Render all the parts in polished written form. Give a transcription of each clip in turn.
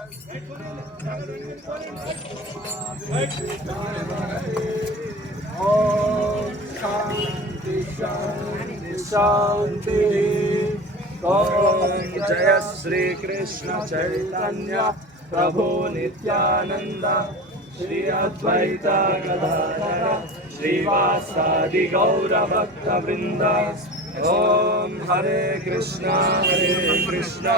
ओम शांति शांति शांति। ओम जय श्री कृष्ण चैतन्य प्रभु नित्यानंद श्री अद्वैत गदाधर श्रीवासादि गौर भक्त वृंद। ओम हरे कृष्णा कृष्णा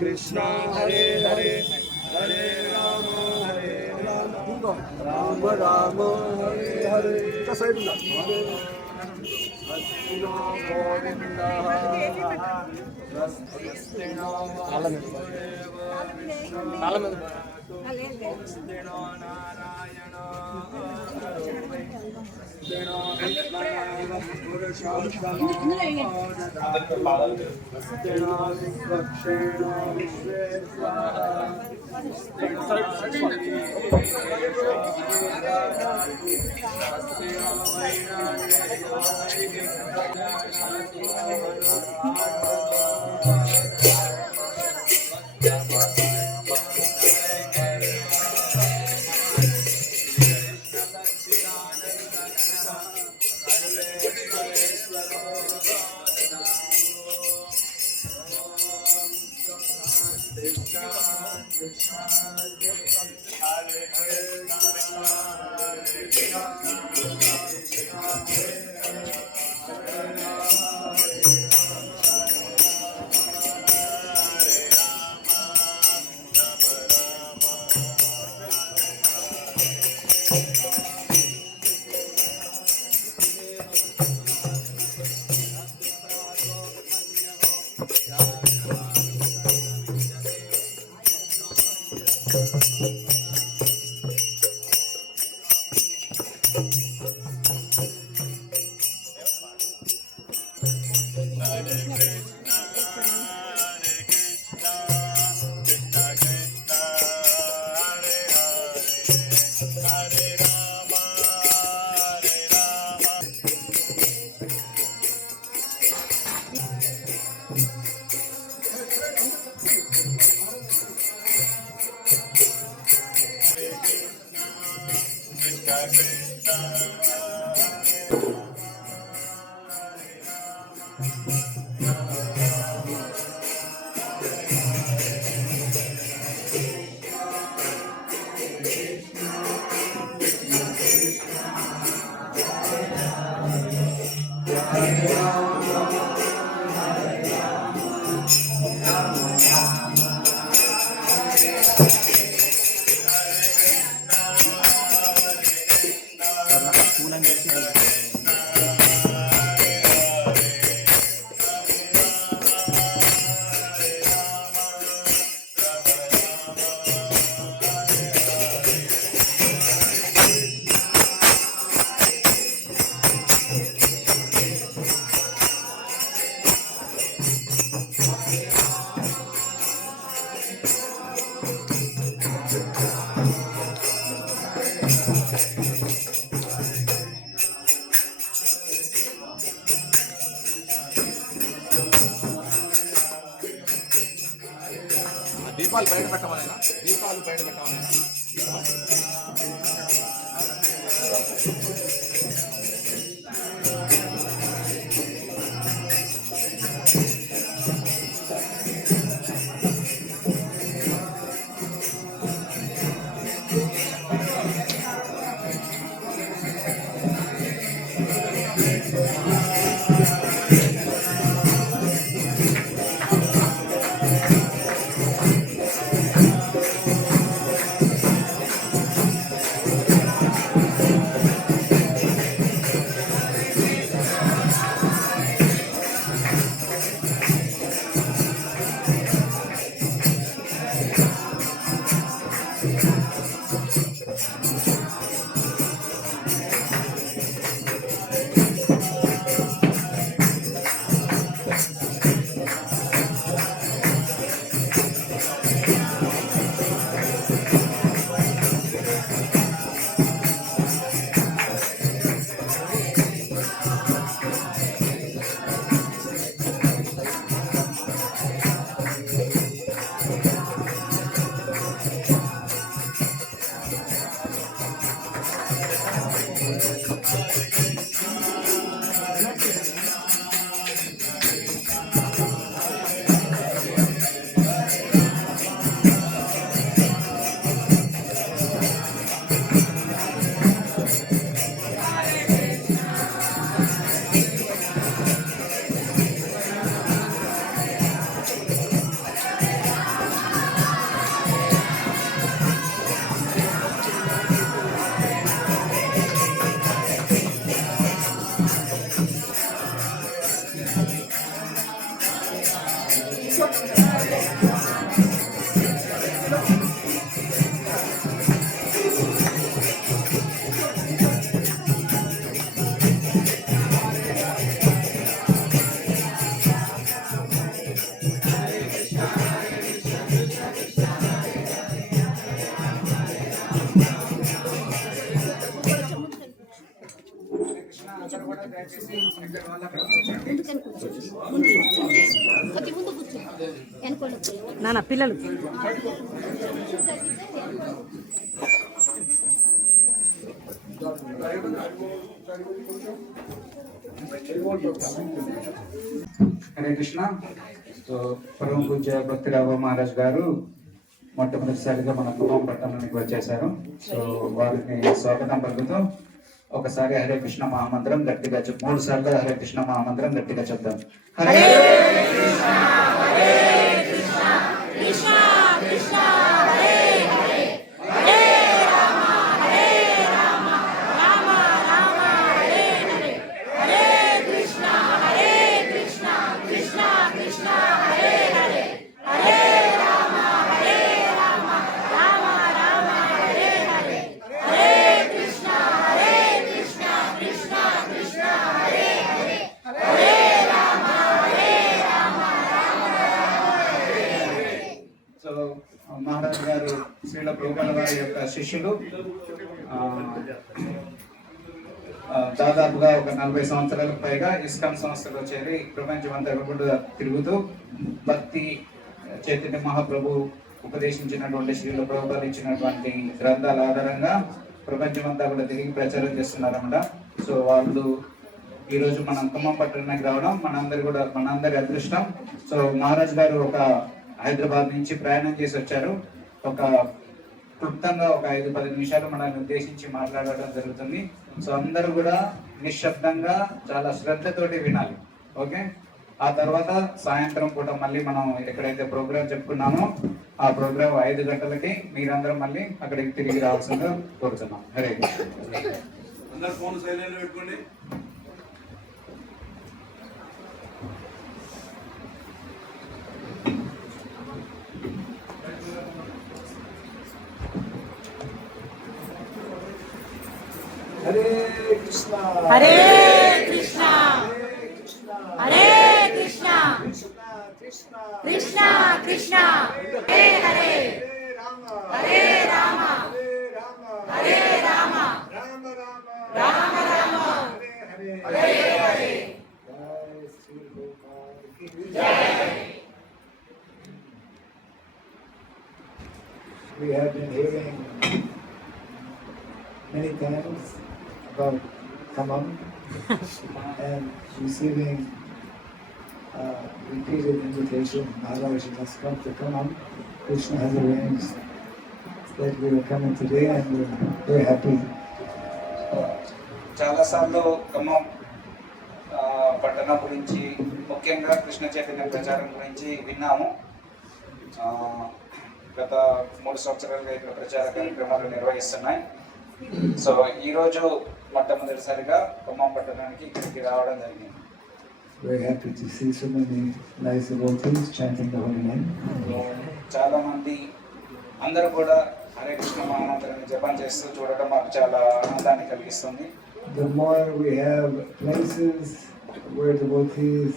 कृष्णा हरे हरे, हरे राम राम राम हरे हरे। దీపాలు బయట పెట్టమనేనా? దీపాలు బయట పెట్టమనేనా? నాన్న పిల్లలు హరే కృష్ణ. సో పరమ పూజ్య భక్తిరావు మహారాజ్ గారు మొట్టమొదటిసారిగా మన కుటుంబ పట్టణానికి వచ్చేసారు. సో వారిని స్వాగతం పలుకుతూ ఒకసారి హరే కృష్ణ మహామంత్రం గట్టిగా 3 సార్లు హరే కృష్ణ మహామంత్రం గట్టిగా చెప్తాం. హరే కృష్ణ హరే కృష్ణ కృష్ణ కృష్ణ హరే హరే హరే రామ హరే రామ రామ రామ హరే హరే హరే కృష్ణ కృష్ణ కృష్ణ హరే హరే హరే రామ రామ రామ హరే హరే హరే కృష్ణ కృష్ణ కృష్ణ హరే హరే హరే రామ రామ హరే హరే. సో మహారాజ్ గారు శ్రీల ప్రభుపాద వారి యొక్క శిష్యులు. దాదాపుగా ఒక 40 సంవత్సరాలకు పైగా ఇస్కాన్ సంస్థలో చేరి ప్రపంచమంతా కూడా తిరుగుతూ భక్తి చైతన్య మహాప్రభు ఉపదేశించినటువంటి శ్రీల ప్రభుపాద ఇచ్చినటువంటి గ్రంథాల ఆధారంగా ప్రపంచమంతా కూడా తిరిగి ప్రచారం చేస్తున్నారన్నమాట. సో వాళ్ళు ఈరోజు మనం ఖమ్మం పట్టణానికి రావడం మనందరి అదృష్టం. సో మహారాజ్ గారు ఒక హైదరాబాద్ నుంచి ప్రయాణం చేసి వచ్చారు. ఒక క్లుప్తంగా ఒక 5-10 నిమిషాలు మనల్ని ఉద్దేశించి మాట్లాడడం జరుగుతుంది. సో అందరూ కూడా నిశ్శబ్దంగా చాలా శ్రద్ధతోటి వినాలి. ఓకే. ఆ తర్వాత సాయంత్రం పూట మళ్ళీ మనం ఎక్కడైతే ప్రోగ్రామ్ చెప్పుకున్నామో ఆ ప్రోగ్రామ్ 5 గంటలకి మీరందరం మళ్ళీ అక్కడికి తిరిగి రావాల్సిందిగా కోరుతున్నాం. హరే అందరూ ఫోన్ సైలెంట్ పెట్టుకోండి. హరే కృష్ణ హరే కృష్ణ హరే కృష్ణ కృష్ణ కృష్ణ హరే హరే హరే రామ హరే రామ రామ రామ హరే Hare. We have been hearing many times about Khammam and receiving repeated invitation. Maharaj must come to Khammam. Krishna has arranged that we are coming today and we're very happy. చాలాసార్లు ఖమ్మం పట్టణం గురించి ముఖ్యంగా కృష్ణ చైతన్య ప్రచారం గురించి విన్నాము. గత 3 సంవత్సరాలుగా ఇక్కడ ప్రచార కార్యక్రమాలు నిర్వహిస్తున్నాయి. సో ఈరోజు మొట్టమొదటిసారిగా ఖమ్మం పట్టణానికి ఇక్కడికి రావడం జరిగింది. Very happy to see so many nice devotees chanting the holy name. చాలా మంది అందరూ కూడా హరే కృష్ణ మహామంత్రాన్ని జపం చేస్తూ చూడటం మాకు చాలా ఆనందాన్ని కలిగిస్తుంది. The more we have places where devotees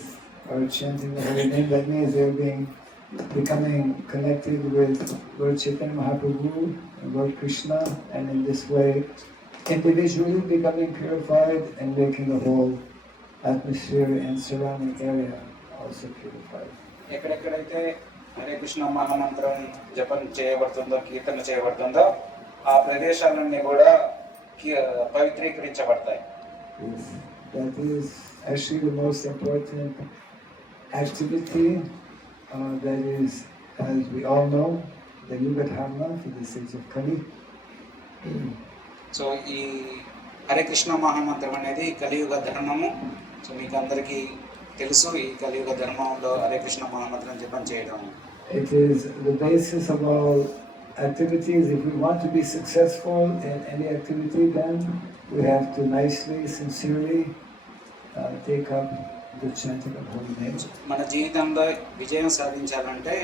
are chanting the holy name, that means they're becoming connected with Lord Chaitanya Mahaprabhu and Lord Krishna, and in this way individually becoming purified and making the whole atmosphere and surrounding area also purified. ఎక్కడెక్కడైతే హరే కృష్ణ మహామంత్రం జపం చేయబడుతుందో కీర్తన చేయబడుతుందో ఆ ప్రదేశాలన్నీ కూడా పవిత్రీకరించబడతాయి. That is actually the most important activity that is, as we all know, the Yuga Dharma for the sake of Kali. So ఈ హరే కృష్ణ మహామంత్రం అనేది కలియుగ ధర్మము. సో మీకు అందరికీ తెలుసు, ఈ కలియుగ ధర్మంలో హరే కృష్ణ మహామంత్రం జపం చేయడం. It is the basis of all activities. If we want to be successful in any activity, then we have to nicely, sincerely take up the chanting of holy names. మన జీవితంలో విజయం సాధించాలంటే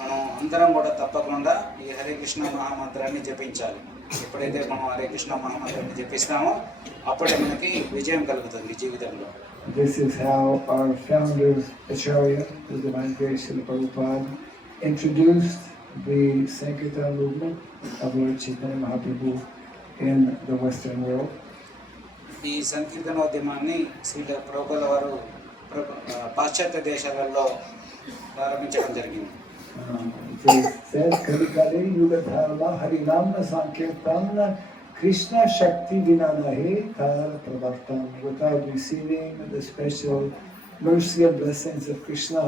మనం అందరం కూడా తప్పకుండా ఈ హరే కృష్ణ మహామంత్రాన్ని జపించాలి. ఎప్పుడైతే మనం హరే కృష్ణ మహామంత్రాన్ని జపిస్తామో అప్పుడే మనకి విజయం కలుగుతుంది జీవితంలో. This is how our founders, Acharya, the Divine Grace Srila Prabhupada, introduced the Sankirtan movement of Lord Chaitanya Mahaprabhu in the Western world. ఈ సంకీర్తనోద్యమాన్ని శ్రీల ప్రభుపాద వారు పాశ్చాత్య దేశాలలో ప్రారంభించడం జరిగింది. It says, Kali Kali Yuga Dharma Harinamna Sankirtana Krishna Shakti Vinanahe Tar Pravartan. Without receiving the special mercy and blessings of Krishna,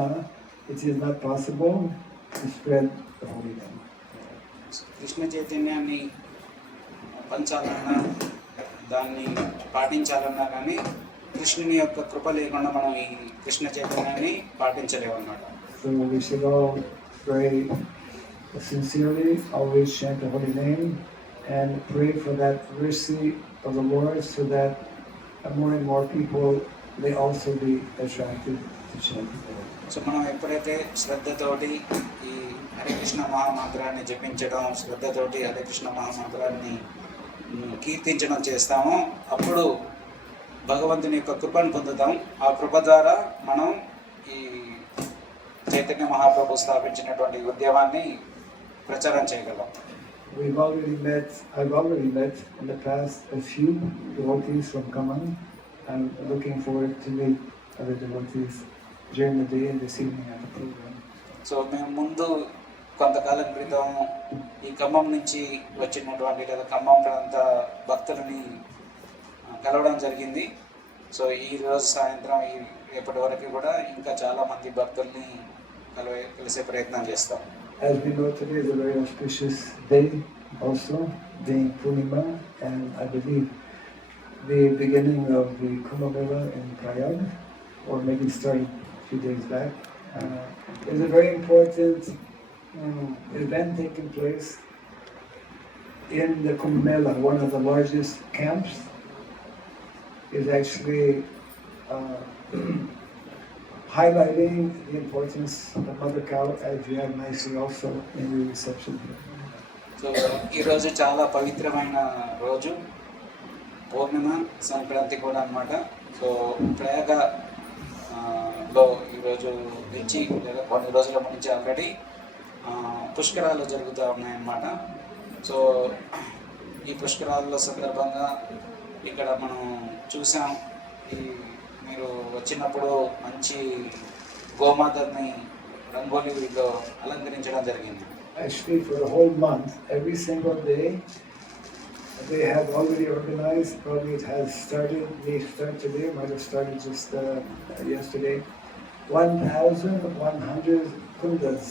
it is not possible to spread the holy name. Krishna చైతన్యాన్ని పంచాలన్నా దాన్ని పాటించాలన్నా కానీ కృష్ణుని యొక్క కృప లేకుండా మనం ఈ కృష్ణ చైతన్యాన్ని పాటించలేము అన్నమాట. So we should all very sincerely always chant the holy name and pray for that mercy of the Lord so that more and more people may also be attracted to chant the Lord. So మనం ఎప్పుడైతే శ్రద్ధతోటి ఈ హరే కృష్ణ మహామంత్రాన్ని జపించడం, శ్రద్ధతోటి హరే కృష్ణ మహామంత్రాన్ని కీర్తించడం చేస్తామో అప్పుడు భగవంతుని యొక్క కృపను పొందుతాం. ఆ కృప ద్వారా మనం ఈ చైతన్య మహాప్రభు స్థాపించినటువంటి ఉద్యమాన్ని ప్రచారం చేయగలం. I've already met in the past a few devotees from Kaman. I'm looking forward to meet other devotees during the day and this evening at the program. So మేము ముందు కొంతకాలం క్రితం ఈ ఖమ్మం నుంచి వచ్చినటువంటి లేదా ఖమ్మం ప్రాంత భక్తులని కలవడం జరిగింది. సో ఈ రోజు సాయంత్రం రేపటి వరకు కూడా ఇంకా చాలామంది భక్తుల్ని కలిసే ప్రయత్నం చేస్తాం. As we know, today is a very auspicious day also, being Purnima, and I believe the beginning of the Kumbh Mela in Prayag, or maybe started a few days back. There's a very important event taking place in the Kumbh Mela. One of the largest camps is actually highlighting the importance of Mother Cow, as you have nicely also in your reception. So ఈరోజు చాలా పవిత్రమైన రోజు, పౌర్ణిమ, సంక్రాంతి కూడా అన్నమాట. సో ప్రయాగలో ఈరోజు నుంచి లేదా కొన్ని రోజుల నుంచి ఆల్రెడీ పుష్కరాలు జరుగుతూ ఉన్నాయన్నమాట. సో ఈ పుష్కరాల సందర్భంగా ఇక్కడ మనం చూసాం, మీరు వచ్చినప్పుడు మంచి గోమాతని రంగోలీలో అలంకరించడం జరిగింది. Actually, for the whole month, every single day, they have already organized, probably it has started, may start today, might have started just yesterday, 1,100 kundas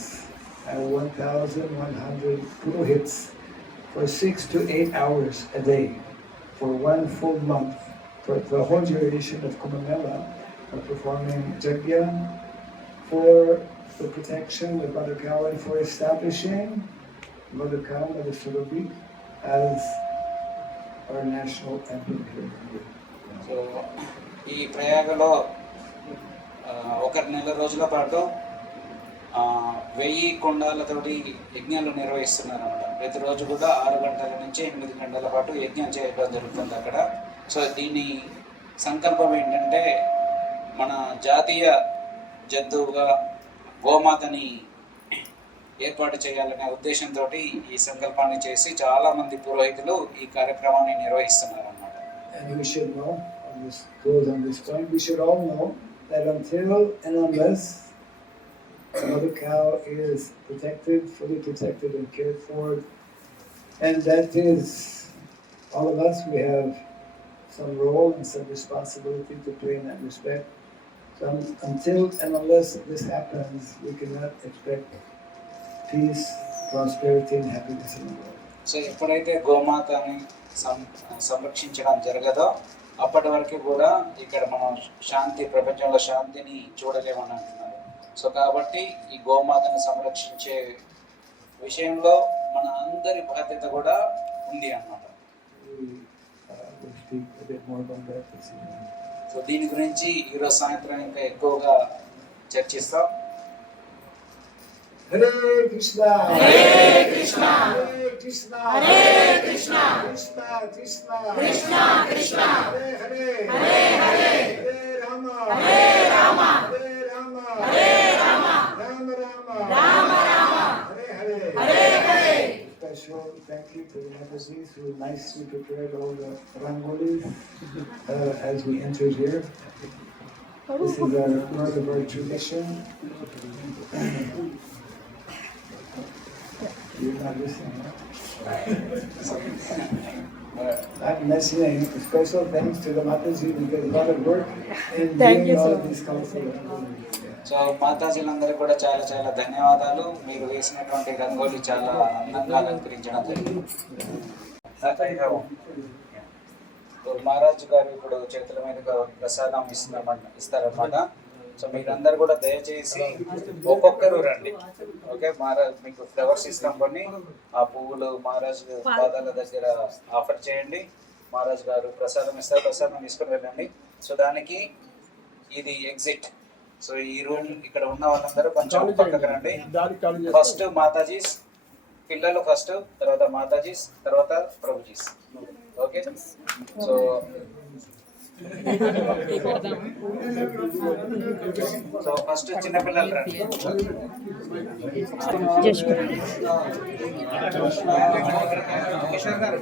and 1,100 purohits for 6 to 8 hours a day for one full month. For the whole duration of Kumbh Mela, are performing Yajna for the protection of Mother Cow and for establishing Mother Cow, Mother Surabhi, as our national emblem here. So ఈ ప్రయాగలో ఒక నెల రోజుల పాటు 1000 కుండాలతోటి యజ్ఞాలు నిర్వహిస్తున్నారు అన్నమాట. ప్రతిరోజు కూడా 6 గంటల నుంచి 8 గంటల పాటు యజ్ఞం చేయడం జరుగుతుంది అక్కడ. సో దీని సంకల్పం ఏంటంటే మన జాతీయ జంతువుగా గోమాతని ఏర్పాటు చేయాలనే ఉద్దేశంతో ఈ సంకల్పాన్ని చేసి చాలామంది పురోహితులు ఈ కార్యక్రమాన్ని నిర్వహిస్తున్నారు అన్నమాట. And we should know, on this point, we should all know that until and unless the Mother Cow is protected, fully protected and cared for, and that is, all of us, we have some role and some responsibility to play in that respect. So until and unless this happens, we cannot expect peace, prosperity, and happiness in the world. So ఎప్పుడైతే గోమాతని సంరక్షించడం జరగదో అప్పటి వరకు కూడా ఇక్కడ మనం శాంతి, ప్రపంచంలో శాంతిని చూడలేమని అంటున్నారు. సో కాబట్టి ఈ గోమాతను సంరక్షించే విషయంలో మన అందరి బాధ్యత కూడా ఉంది అన్నమాట. We'll speak a bit more about that this evening. So దీని గురించి ఈరోజు సాయంత్రం ఇంకా ఎక్కువగా చర్చిస్తాం. Hare Krishna, Hare Krishna, Hare Krishna, Hare Krishna, Krishna Krishna, Krishna Krishna, Hare Hare, Hare Hare, Hare Rama, Hare Rama, Hare Rama, Hare Rama, Rama Rama, Rama Rama, Hare Hare. Hare Hare. Special thank you to the Matasis who nicely prepared all the rangolis as we entered here. This is a part of our tradition. You're not listening, huh? I'm listening. Special thanks to the Mataji who did a lot of work in doing all these colorful rangolis. So మాతాజీలందరికీ కూడా చాలా చాలా ధన్యవాదాలు. మీరు వేసినటువంటి రంగోలి చాలా అందంగా అలంకరించడం జరిగింది. మహారాజు గారు ఇప్పుడు చేతుల మీదుగా ప్రసాదం ఇస్తారన్నమాట. సో మీరందరూ కూడా దయచేసి ఒక్కొక్కరు రండి. ఓకే, మహారాజ్ మీకు ఫ్లవర్స్ ఇస్తాం కొన్ని. ఆ పువ్వులు మహారాజు పాదాల దగ్గర ఆఫర్ చేయండి. మహారాజు గారు ప్రసాదం ఇస్తారు, ప్రసాదం తీసుకుని వెళ్ళండి. సో దానికి ఇది ఎగ్జిట్. సో ఈ రూమ్ ఇక్కడ ఉన్న వాళ్ళందరూ కొంచెం పక్కకు రండి. ఫస్ట్ మాతాజీస్, పిల్లలు ఫస్ట్, తర్వాత మాతాజీస్, తర్వాత ప్రభుజీస్. ఓకే, సో ఫస్ట్ చిన్నపిల్లలు రండి. కిషోర్ గారు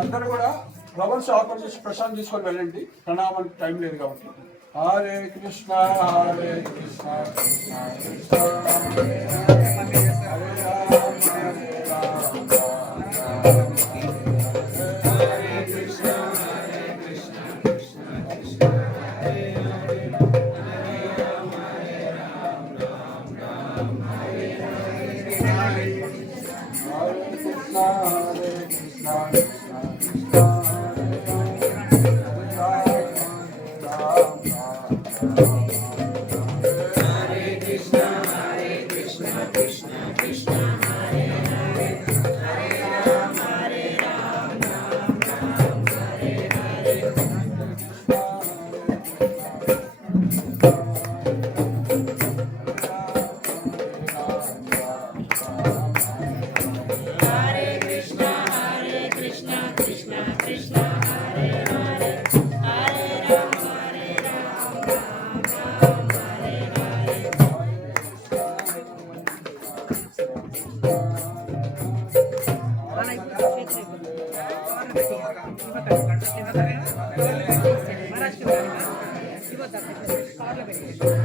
అందరూ కూడా ఫ్లవర్స్ ఆఫర్ చేసి ప్రసాదం తీసుకొని వెళ్ళండి. ప్రణామానికి టైం లేదు కాబట్టి. హరే కృష్ణ హరే కృష్ణ కృష్ణ కృష్ణ హరే హరే హరే రామ హరే రామ హరే కృష్ణ హరే కృష్ణ కృష్ణ కృష్ణ హరే హరే హరే రామ హరే రామ రామ రామ హరే హరే హరే కృష్ణ హరే కృష్ణ కృష్ణ కృష్ణ Krishna, Hare Krishna.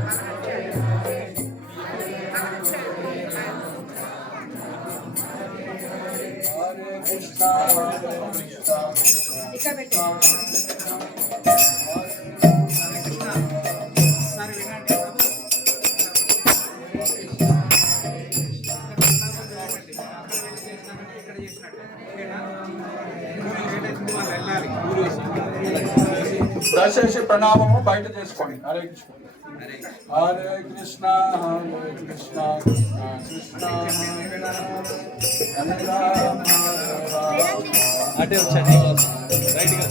దయచేసి ప్రణామము బయట చేసుకోండి. హరే కృష్ణ హరే కృష్ణ హరే కృష్ణ కృష్ణ కృష్ణ హరే రామ హరే రామ. అటే వచ్చండి రైట్గా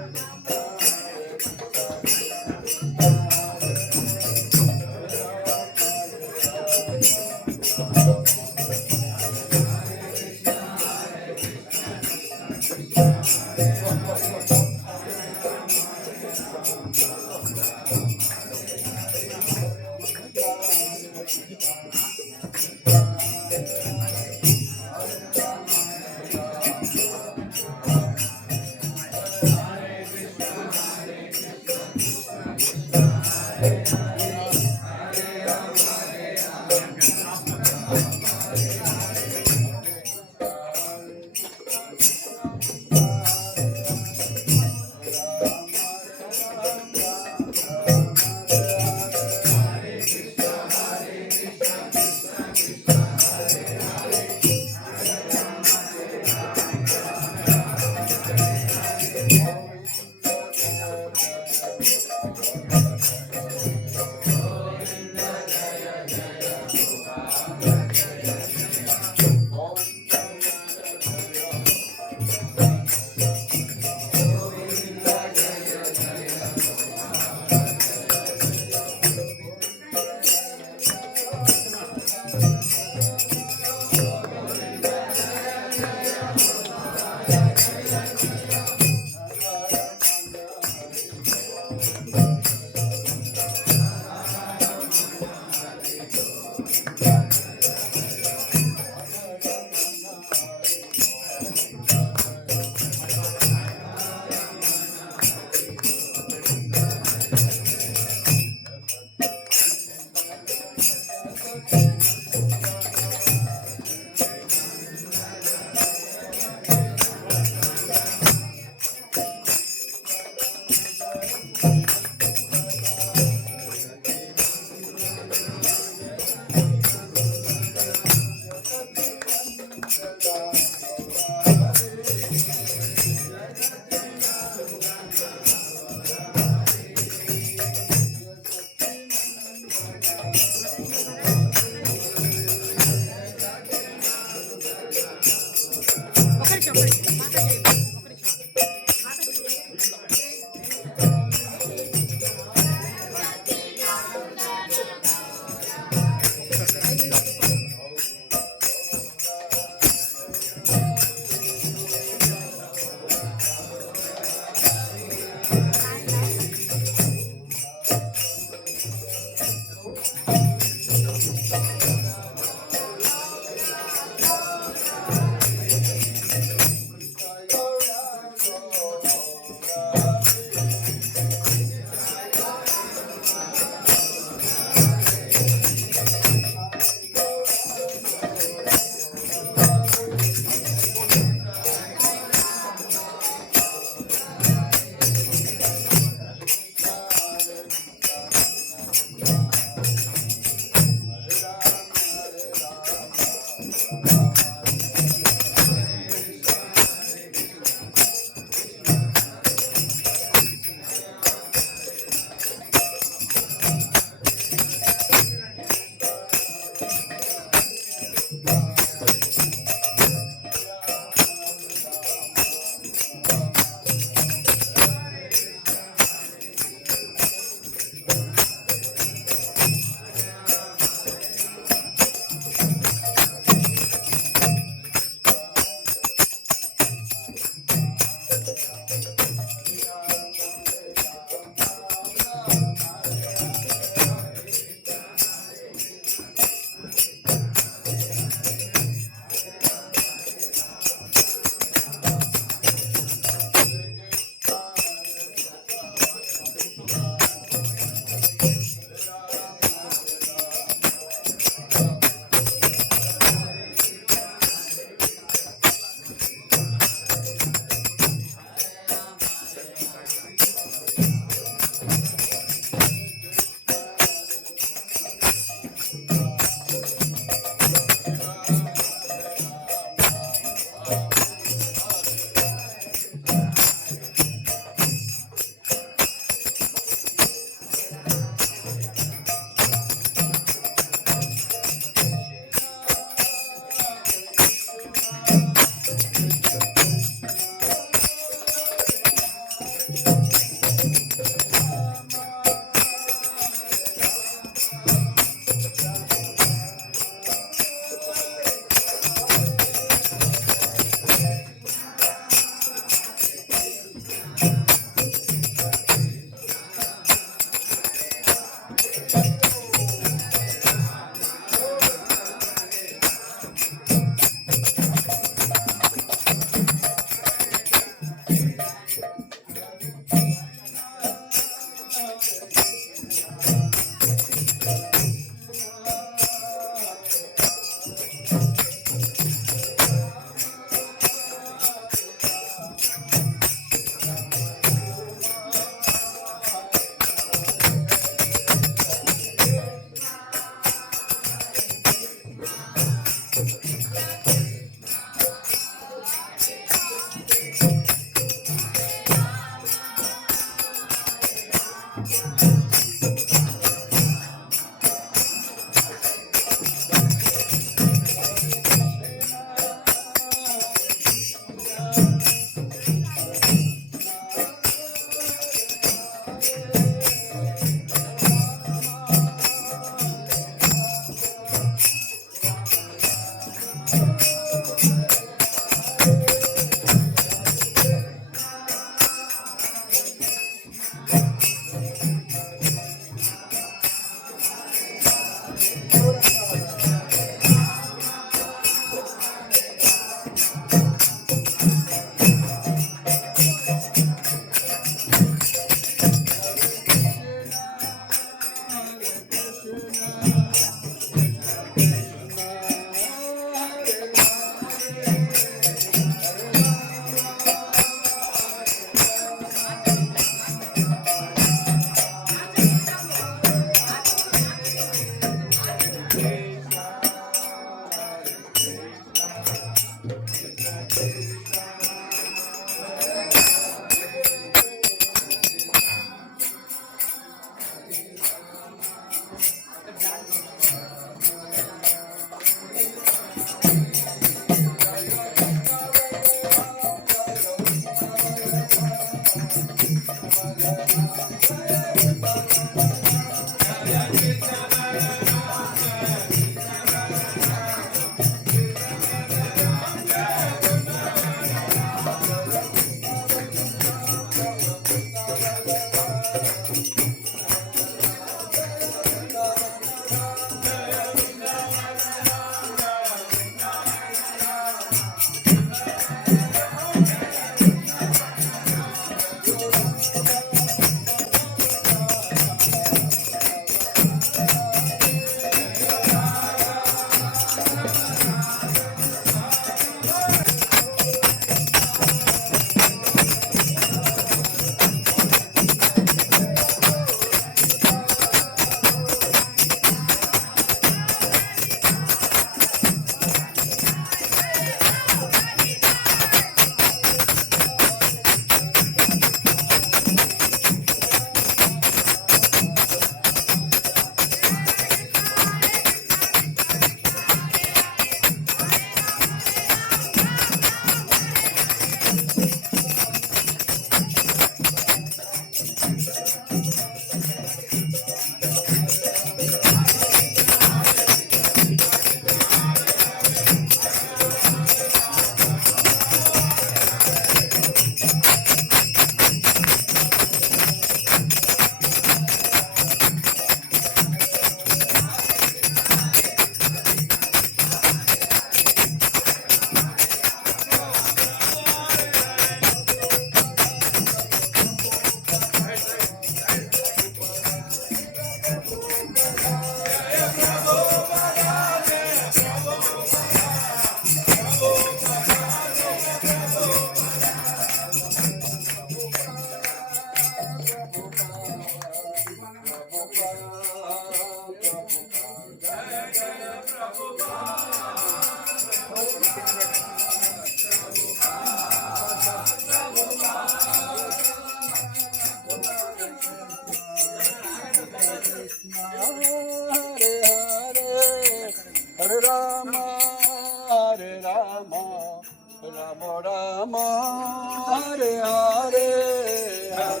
Hare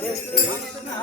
Krishna,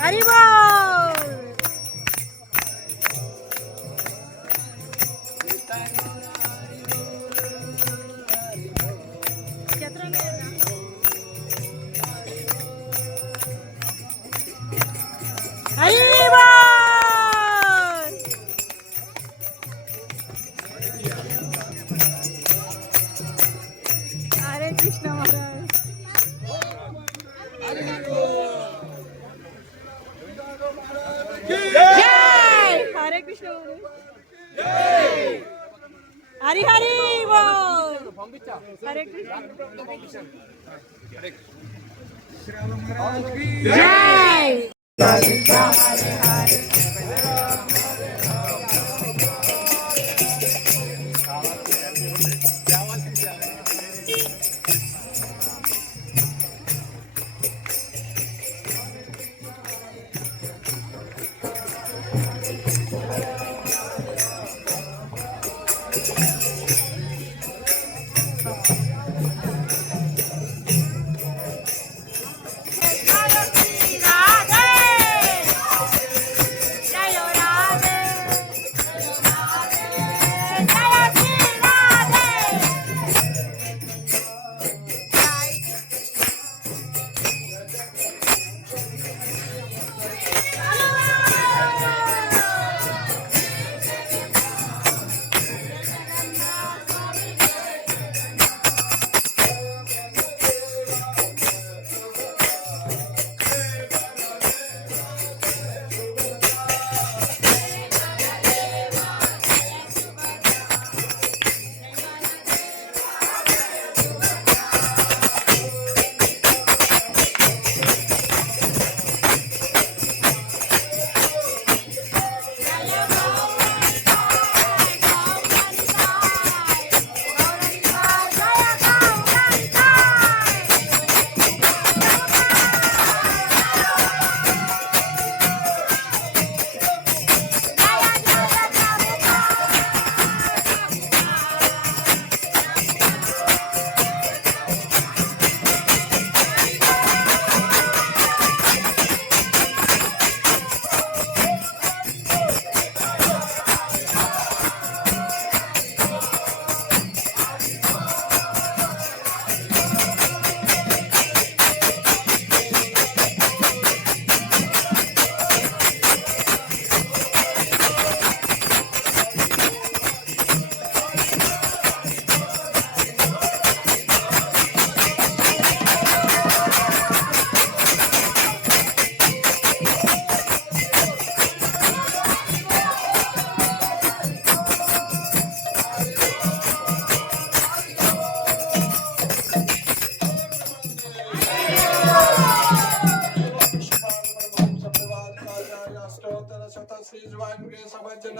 हरि बोल। हरि बोल। हरे कृष्ण महाराज। जय हरे कृष्ण महाराज। हरि हरि बोल। हरे कृष्ण जय।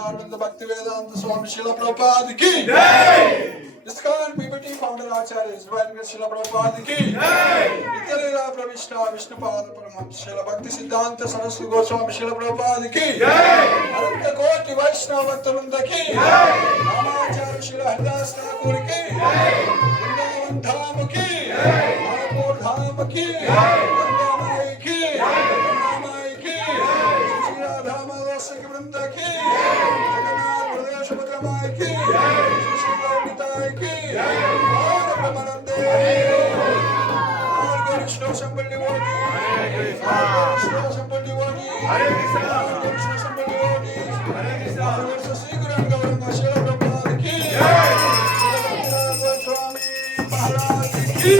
Arvind Bhakti Vedanta Swami Srila Prabhupada ki ISKCON PBT founder Acharya Divine Grace Srila Prabhupada ki Nityalila Pravishta Vishnupada Paramahamsa Srila Bhakti Siddhanta Saraswati Goswami Srila Prabhupada ki Ananta Koti Vaishnava Bhaktivinoda ki Ramacharya Srila Haridas Thakur ki Vrindavan Dham ki Mayapur Dham ki Vrindavan ki Vrindavan ki Shri Radha Madhava Vrinda ki Jagannath Pradesh Bhadramai ki Shri Gauritai ki Gaura Brahmanande Gaur Krishna Sambal Devotee Gaur Krishna Sambal Devotee Gaur Krishna Sambal Devotee Gaur Krishna Siguran Gauranga Srila Prabhupada ki Srila Bhakti Swami Maharaj ki